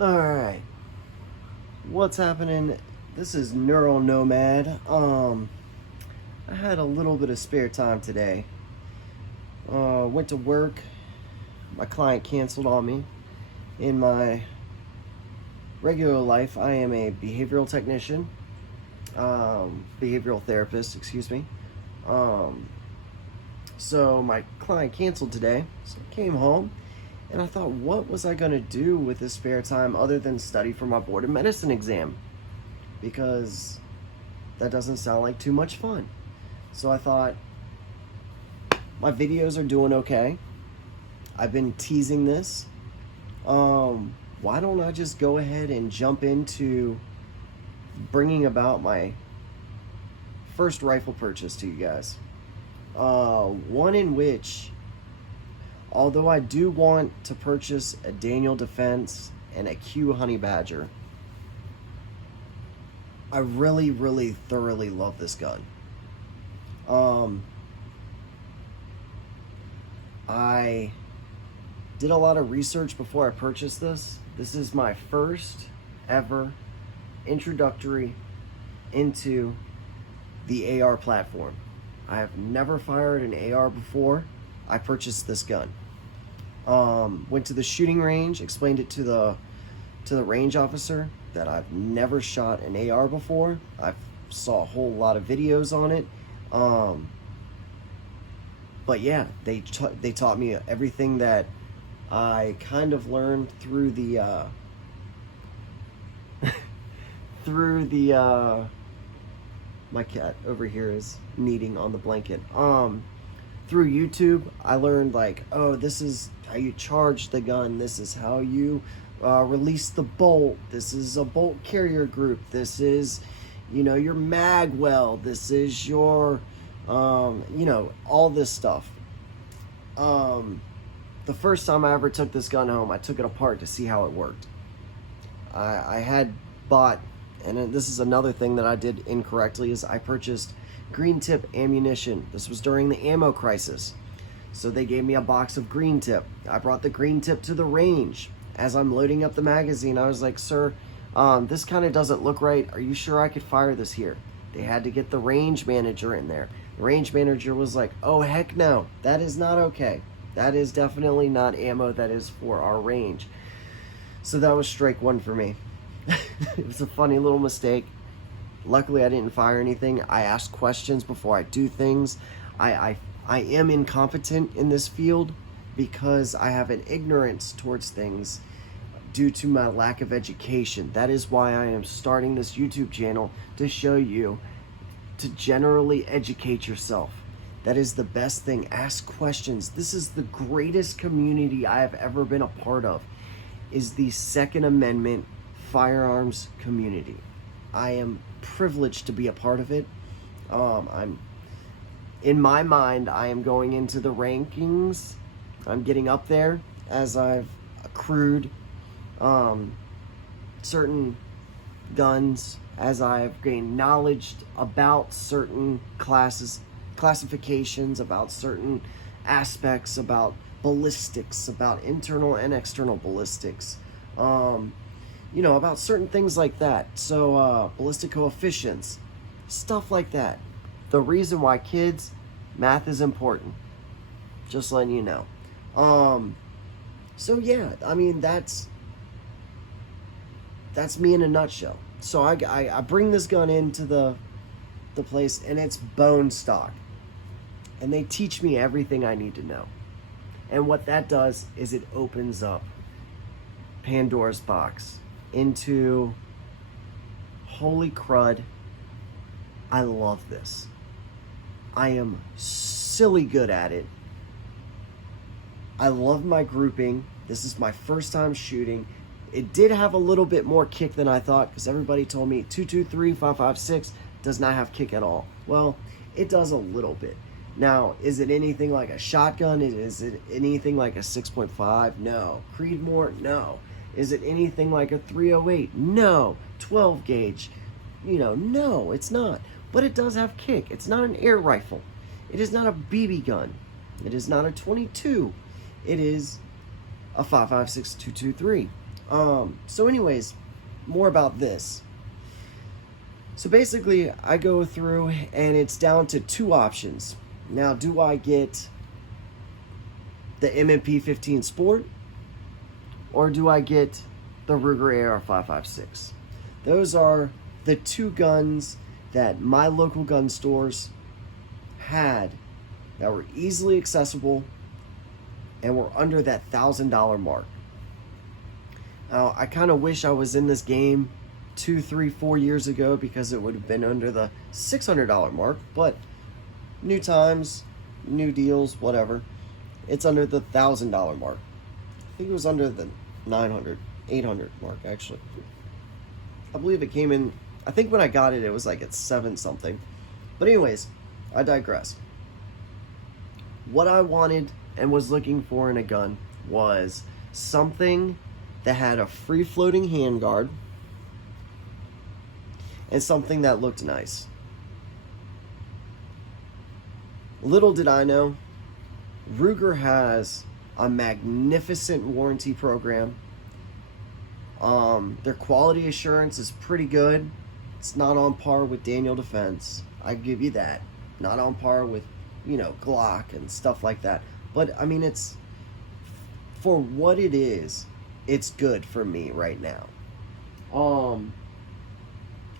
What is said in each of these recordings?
Alright, what's happening? This is Neural Nomad. I had a little bit of spare time today. Went to work. My client canceled on me. In my regular life, I am a behavioral technician. Behavioral therapist, excuse me. So my client canceled today, so I came home. And I thought, what was I going to do with this spare time other than study for my board of medicine exam? Because that doesn't sound like too much fun. So I thought, my videos are doing okay. I've been teasing this. Why don't I just go ahead and jump into bringing about my first rifle purchase to you guys. One in which, although I do want to purchase a Daniel Defense and a Q Honey Badger, I really, really thoroughly love this gun. I did a lot of research before I purchased this. This is my first ever introductory into the AR platform. I have never fired an AR before. I purchased this gun. Went to the shooting range, explained it to the range officer that I've never shot an AR before. I saw a whole lot of videos on it. But yeah, they taught me everything that I kind of learned through the my cat over here is kneading on the blanket. Through YouTube, I learned like, oh, this is how you charge the gun. This is how you release the bolt. This is a bolt carrier group. This is, your mag weld. This is your, all this stuff. The first time I ever took this gun home, I took it apart to see how it worked. I had bought, and this is another thing that I did incorrectly, is I purchased green tip ammunition. This was during the ammo crisis. So they gave me a box of green tip. I brought the green tip to the range. As I'm loading up the magazine, I was like, sir, this kind of doesn't look right. Are you sure I could fire this here? They had to get the range manager in there. The range manager was like, oh, heck no, that is not okay. That is definitely not ammo that is for our range. So that was strike one for me. It was a funny little mistake. Luckily, I didn't fire anything. I ask questions before I do things. I am incompetent in this field because I have an ignorance towards things due to my lack of education. That is why I am starting this YouTube channel, to show you to generally educate yourself. That is the best thing. Ask questions. This is the greatest community I have ever been a part of, is the Second Amendment firearms community. I am privileged to be a part of it. In my mind, I am going into the rankings. I'm getting up there as I've accrued certain guns, as I've gained knowledge about certain classifications, about certain aspects, about ballistics, about internal and external ballistics, about certain things like that. So ballistic coefficients, stuff like that. The reason why, kids, math is important. Just letting you know. So yeah, I mean, that's me in a nutshell. So I bring this gun into the place, and it's bone stock. And they teach me everything I need to know. And what that does is it opens up Pandora's box into, holy crud, I love this. I am silly good at it. I love my grouping. This is my first time shooting. It did have a little bit more kick than I thought, because everybody told me 223, 556 does not have kick at all. Well, it does a little bit. Now, is it anything like a shotgun? Is it anything like a 6.5? No. Creedmoor? No. Is it anything like a 308? No. 12 gauge? No, it's not. But it does have kick. It's not an air rifle. It is not a BB gun. It is not a 22. It is a 5.56 223. So anyways, more about this. So basically, I go through and it's down to two options. Now, do I get the M&P 15 Sport, or do I get the Ruger AR-556? Those are the two guns that my local gun stores had that were easily accessible and were under that $1,000 mark. Now, I kind of wish I was in this game 2, 3, 4 years ago, because it would have been under the $600 mark, but new times, new deals, whatever. It's under the $1,000 mark. I think it was under the 900, 800 mark, actually. I believe it came in, I think when I got it, it was like at 7 something. But anyways, I digress. What I wanted and was looking for in a gun was something that had a free-floating handguard and something that looked nice. Little did I know, Ruger has a magnificent warranty program. Their quality assurance is pretty good. It's not on par with Daniel Defense, I give you that. Not on par with, you know, Glock and stuff like that. But I mean, it's, for what it is, it's good for me right now.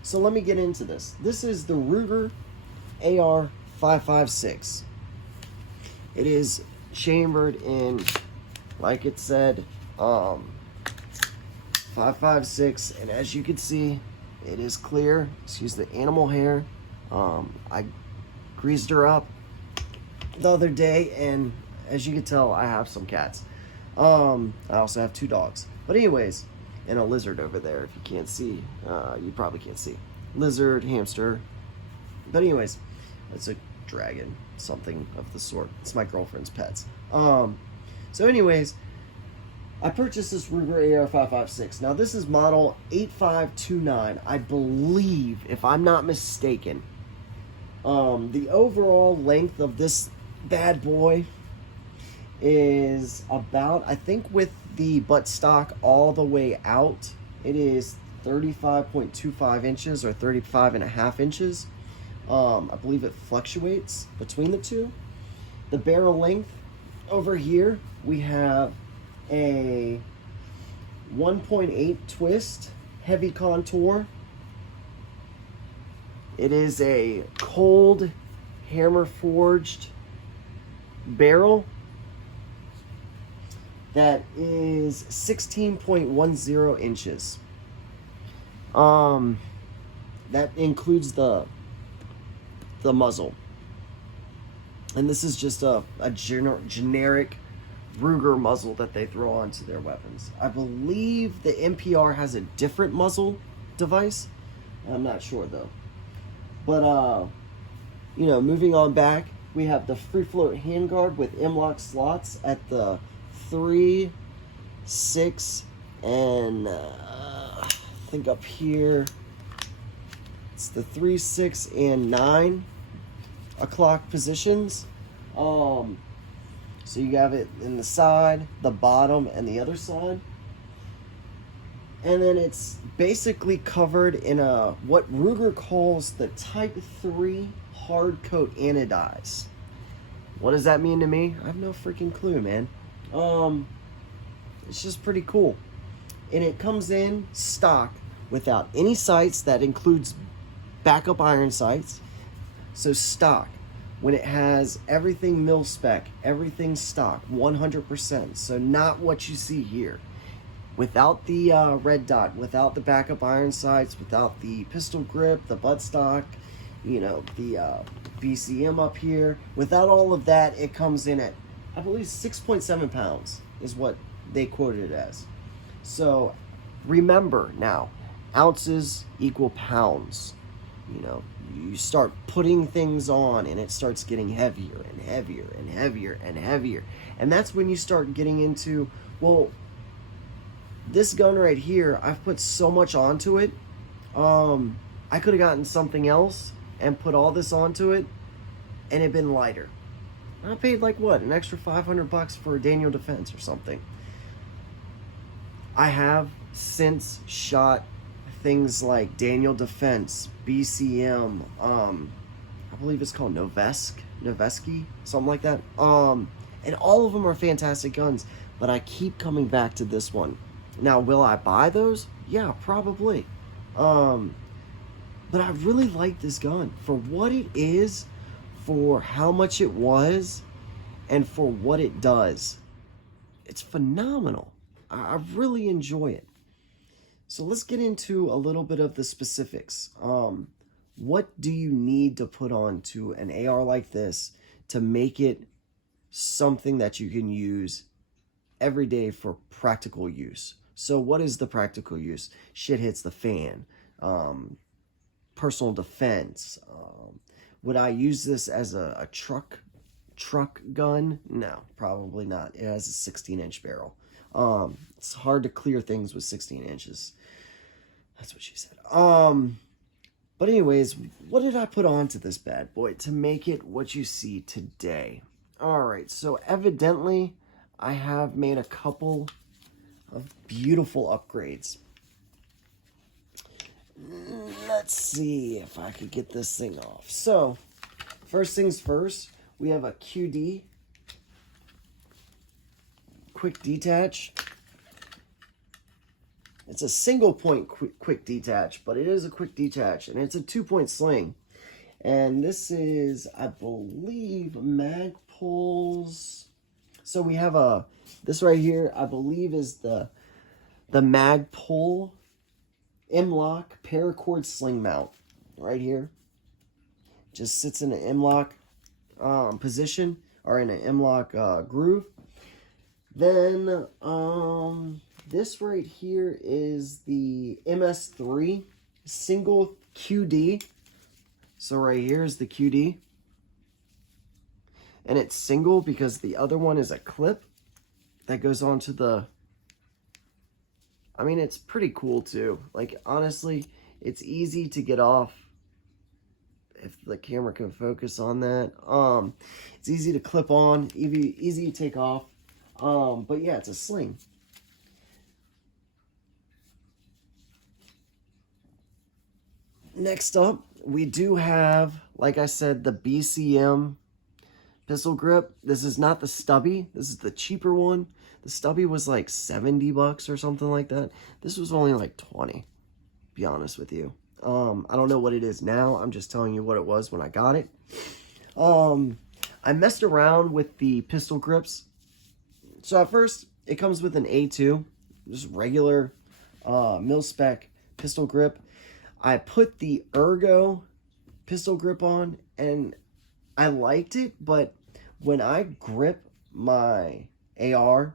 So let me get into this. This is the Ruger AR-556. It is chambered in, like it said, 556, and as you can see, it is clear. Excuse the animal hair. I greased her up the other day, and as you can tell, I have some cats. I also have 2 dogs. But anyways, and a lizard over there. If you can't see, you probably can't see. Lizard, hamster. But anyways, it's a dragon, something of the sort. It's my girlfriend's pets. So anyways, I purchased this Ruger AR-556. Now this is model 8529, I believe, if I'm not mistaken. The overall length of this bad boy is about, I think with the buttstock all the way out, it is 35.25 inches or 35.5 inches. I believe it fluctuates between the two. The barrel length, over here we have a 1.8 twist heavy contour. It is a cold hammer forged barrel that is 16.10 inches. That includes the muzzle, and this is just a generic Ruger muzzle that they throw onto their weapons. I believe the NPR has a different muzzle device. I'm not sure though. But you know, moving on back, we have the free float handguard with M-LOK slots at the 3, 6, and I think up here it's the 3, 6, and 9 o'clock positions. So you have it in the side, the bottom, and the other side. And then it's basically covered in a, what Ruger calls the Type 3 hard coat anodize. What does that mean to me? I have no freaking clue, man. It's just pretty cool. And it comes in stock without any sights. That includes backup iron sights. So stock. When it has everything mil spec, everything stock, 100%. So not what you see here. Without the red dot, without the backup iron sights, without the pistol grip, the buttstock, you know, the BCM up here. Without all of that, it comes in at, I believe, 6.7 pounds is what they quoted it as. So remember now, ounces equal pounds. You know, you start putting things on and it starts getting heavier and heavier and heavier and heavier. And that's when you start getting into, well, this gun right here, I've put so much onto it. I could have gotten something else and put all this onto it and it'd been lighter. I paid like what, an extra $500 for a Daniel Defense or something. I have since shot things like Daniel Defense, BCM, I believe it's called Noveski, something like that. And all of them are fantastic guns, but I keep coming back to this one. Now, will I buy those? Yeah, probably. But I really like this gun for what it is, for how much it was, and for what it does. It's phenomenal. I really enjoy it. So let's get into a little bit of the specifics. What do you need to put on to an AR like this to make it something that you can use every day for practical use? So what is the practical use? Shit hits the fan. Personal defense. Would I use this as a truck gun? No, probably not. It has a 16-inch barrel. It's hard to clear things with 16 inches. That's what she said. But anyways, what did I put on to this bad boy to make it what you see today? All right, so evidently I have made a couple of beautiful upgrades. Let's see if I could get this thing off. So, first things first, we have a QD, quick detach. It's a single point quick detach, but it is a quick detach, and it's a 2-point sling. And this is, I believe, Magpul's. So we have this right here, I believe, is the Magpul M-LOK Paracord sling mount right here. Just sits in an M-LOK position, or in an M-LOK groove. Then this right here is the MS3 Single QD. So right here is the QD. And it's single because the other one is a clip that goes onto the... I mean, it's pretty cool too. Like, honestly, it's easy to get off. If the camera can focus on that. It's easy to clip on, easy to take off. But yeah, it's a sling. Next up, we do have, like I said, the BCM pistol grip. This is not the stubby. This is the cheaper one. The stubby was like 70 bucks or something like that. This was only like 20, to be honest with you. I don't know what it is now. I'm just telling you what it was when I got it. I messed around with the pistol grips. So at first, it comes with an A2, just regular mil-spec pistol grip. I put the Ergo pistol grip on, and I liked it, but when I grip my AR,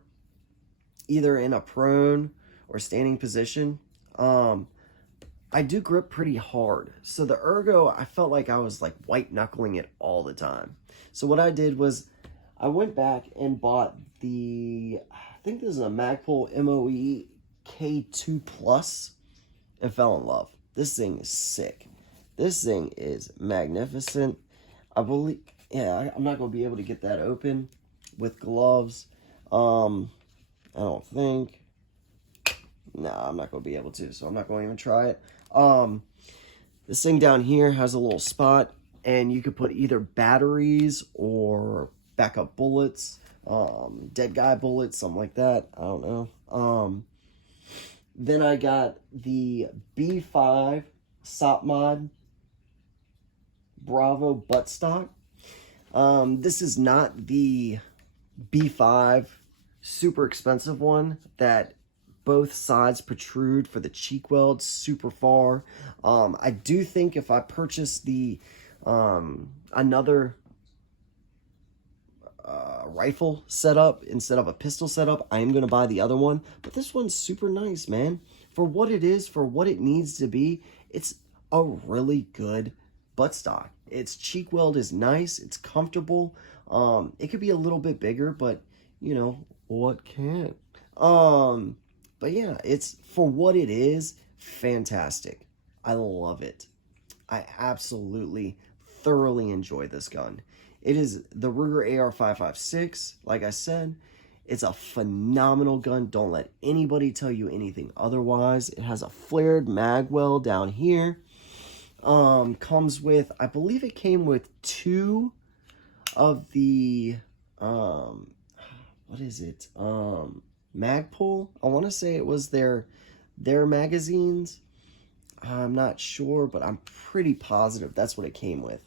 either in a prone or standing position, I do grip pretty hard. So the Ergo, I felt like I was like white knuckling it all the time. So what I did was I went back and bought I think this is a Magpul MOE K2 Plus, and fell in love. This thing is sick. This thing is magnificent. I believe, yeah, I'm not going to be able to get that open with gloves. I don't think. No, I'm not going to be able to, so I'm not going to even try it. This thing down here has a little spot, and you could put either batteries or backup bullets, dead guy bullets, something like that. I don't know. Then I got the B5 SOPMOD Bravo Buttstock. This is not the B5 super expensive one that both sides protrude for the cheek weld super far. I do think if I purchase the another rifle setup instead of a pistol setup, I am going to buy the other one. But this one's super nice, man. For what it is, for what it needs to be, it's a really good buttstock. Its cheek weld is nice. It's comfortable. It could be a little bit bigger, but, you know, what can't? But yeah, it's, for what it is, fantastic. I love it. I absolutely, thoroughly enjoy this gun. It is the Ruger AR-556, like I said. It's a phenomenal gun. Don't let anybody tell you anything otherwise. It has a flared mag well down here. Comes with, I believe it came with 2 of the, what is it? Magpul. I want to say it was their magazines. I'm not sure, but I'm pretty positive that's what it came with.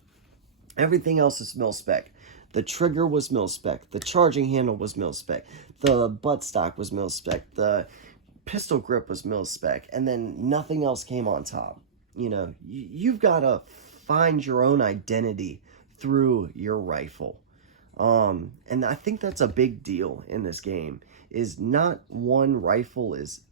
Everything else is mil-spec. The trigger was mil-spec. The charging handle was mil-spec. The buttstock was mil-spec. The pistol grip was mil-spec. And then nothing else came on top. You know, you've got to find your own identity through your rifle. And I think that's a big deal in this game, is not one rifle is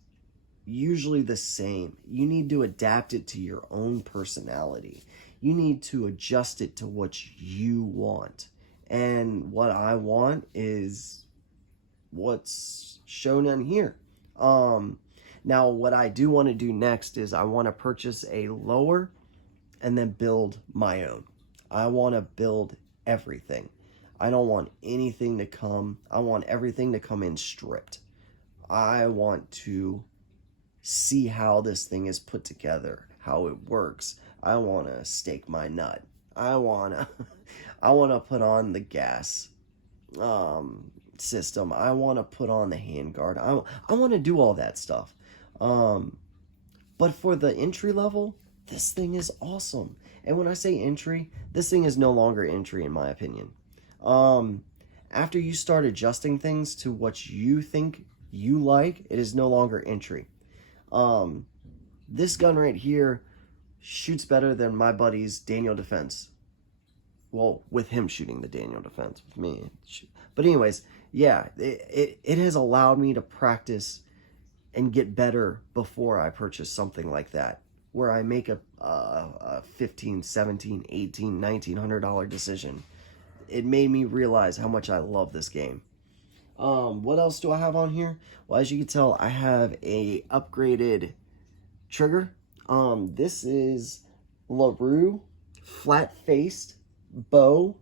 usually the same. You need to adapt it to your own personality. You need to adjust it to what you want. And what I want is what's shown on here. Now, what I do want to do next is I want to purchase a lower and then build my own. I want to build everything. I don't want anything to come. I want everything to come in stripped. I want to see how this thing is put together, how it works. I want to stake my nut. I want to put on the gas system. I want to put on the handguard. I want to do all that stuff. But for the entry level, this thing is awesome. And when I say entry, this thing is no longer entry in my opinion. After you start adjusting things to what you think you like, it is no longer entry. This gun right here shoots better than my buddy's Daniel Defense. Well, with him shooting the Daniel Defense, with me. But anyways, yeah, it has allowed me to practice and get better before I purchase something like that, where I make a $1,500, $1,700, $1,800, $1,900 decision. It made me realize how much I love this game. What else do I have on here? Well, as you can tell, I have a upgraded trigger. This is LaRue flat-faced bow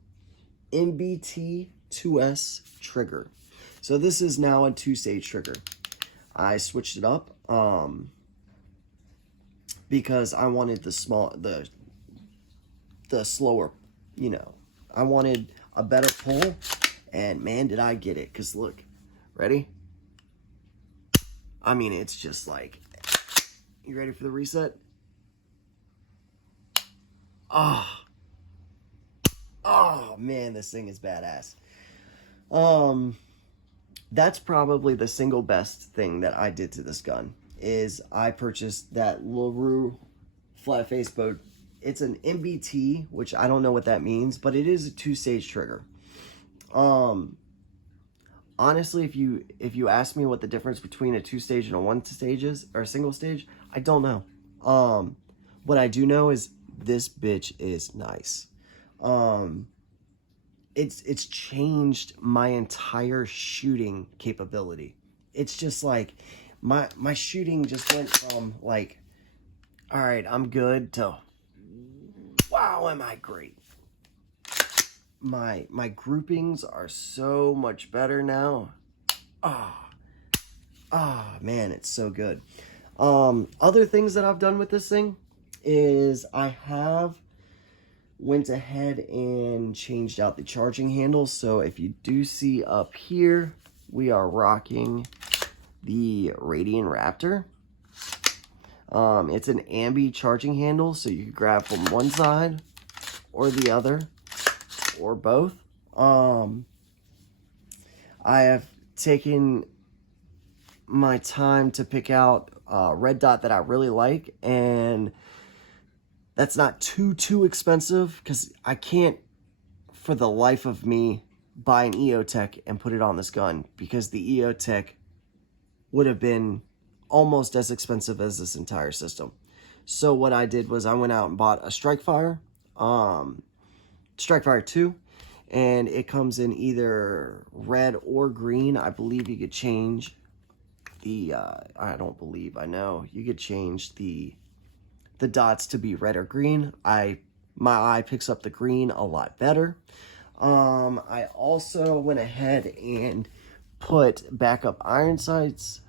MBT 2S trigger. So this is now a 2-stage trigger. I switched it up because I wanted the slower, you know, I wanted a better pull, and man, did I get it. Because look, ready? I mean, it's just like, you ready for the reset? Oh man, this thing is badass. That's probably the single best thing that I did to this gun, is I purchased that LaRue flat face bow. It's an MBT, which I don't know what that means, but it is a 2-stage trigger. Honestly, if you ask me what the difference between a 2-stage and a 1-stage is, or a single stage, I don't know. What I do know is this bitch is nice. It's changed my entire shooting capability. It's just like my shooting just went from like, all right, I'm good, to wow, am I great. My groupings are so much better now. Man, it's so good. Other things that I've done with this thing is I have went ahead and changed out the charging handle. So if you do see up here, we are rocking the Radian Raptor. It's an ambi charging handle, so you can grab from one side or the other, or both. I have taken my time to pick out a red dot that I really like, and that's not too expensive, because I can't for the life of me buy an EOTech and put it on this gun, because the EOTech would have been almost as expensive as this entire system. So what I did was I went out and bought a Strikefire, Strikefire 2, and it comes in either red or green. I believe you could change the, I know you could change the dots to be red or green. My eye picks up the green a lot better. I also went ahead and put backup iron sights.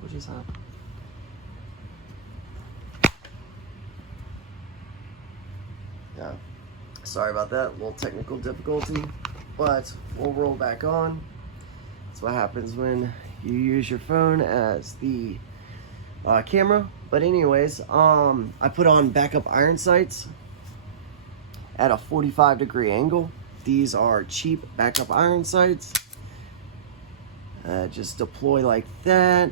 What just happened? Yeah, sorry about that, a little technical difficulty, but we'll roll back on. That's what happens when you use your phone as the camera. But anyways, I put on backup iron sights at a 45-degree angle. These are cheap backup iron sights. Just deploy like that.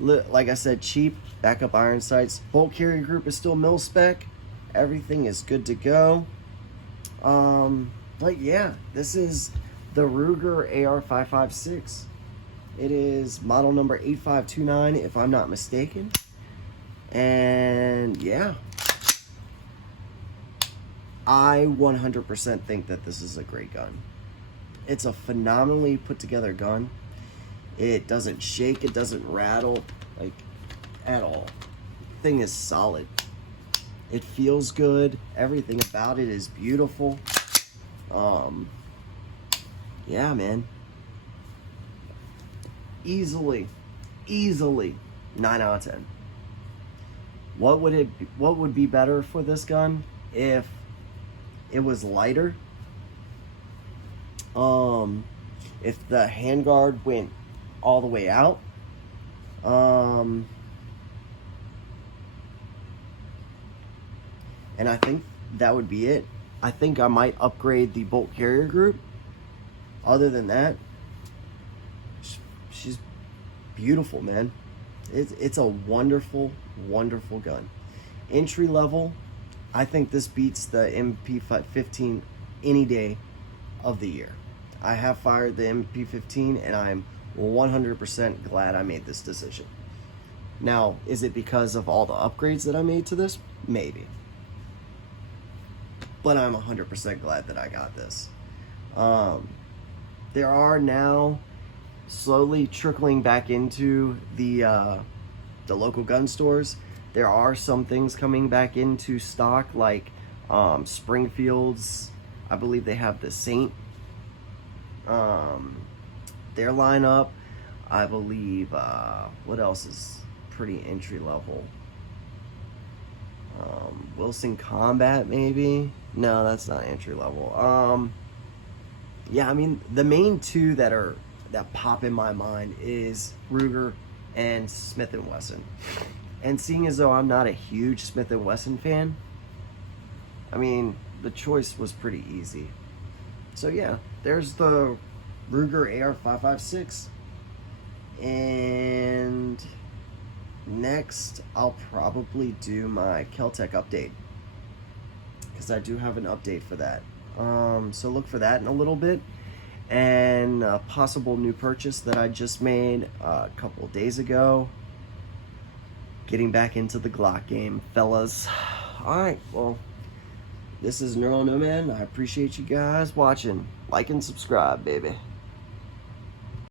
Like I said, cheap backup iron sights. Bolt carrier group is still mil spec. Everything is good to go. But yeah, this is the Ruger AR-556. It is model number 8529, if I'm not mistaken. And yeah, I 100% think that this is a great gun. It's a phenomenally put together gun. It doesn't shake, it doesn't rattle, like, at all. Thing is solid. It feels good. Everything about it is beautiful. Yeah, man. Easily 9 out of 10. What would be better for this gun if it was lighter? If the handguard went all the way out. And I think that would be it. I think I might upgrade the bolt carrier group. Other than that, she's beautiful, man. It's a wonderful, wonderful gun. Entry level, I think this beats the MP15 any day of the year. I have fired the MP15 and I'm 100% glad I made this decision. Now, is it because of all the upgrades that I made to this? Maybe. But I'm 100% glad that I got this. There are now slowly trickling back into the local gun stores. There are some things coming back into stock, like Springfield's. I believe they have the Saint. Their lineup. I believe, what else is pretty entry level? Wilson Combat, maybe? No, that's not entry level. Yeah, I mean, the main two that pop in my mind is Ruger and Smith & Wesson. And seeing as though I'm not a huge Smith & Wesson fan, I mean, the choice was pretty easy. So yeah, there's the Ruger AR-556. And next, I'll probably do my Kel-Tec update, because I do have an update for that. So look for that in a little bit. And a possible new purchase that I just made a couple of days ago. Getting back into the Glock game, fellas. Alright, well, this is Neural Nomad. I appreciate you guys watching. Like and subscribe, baby.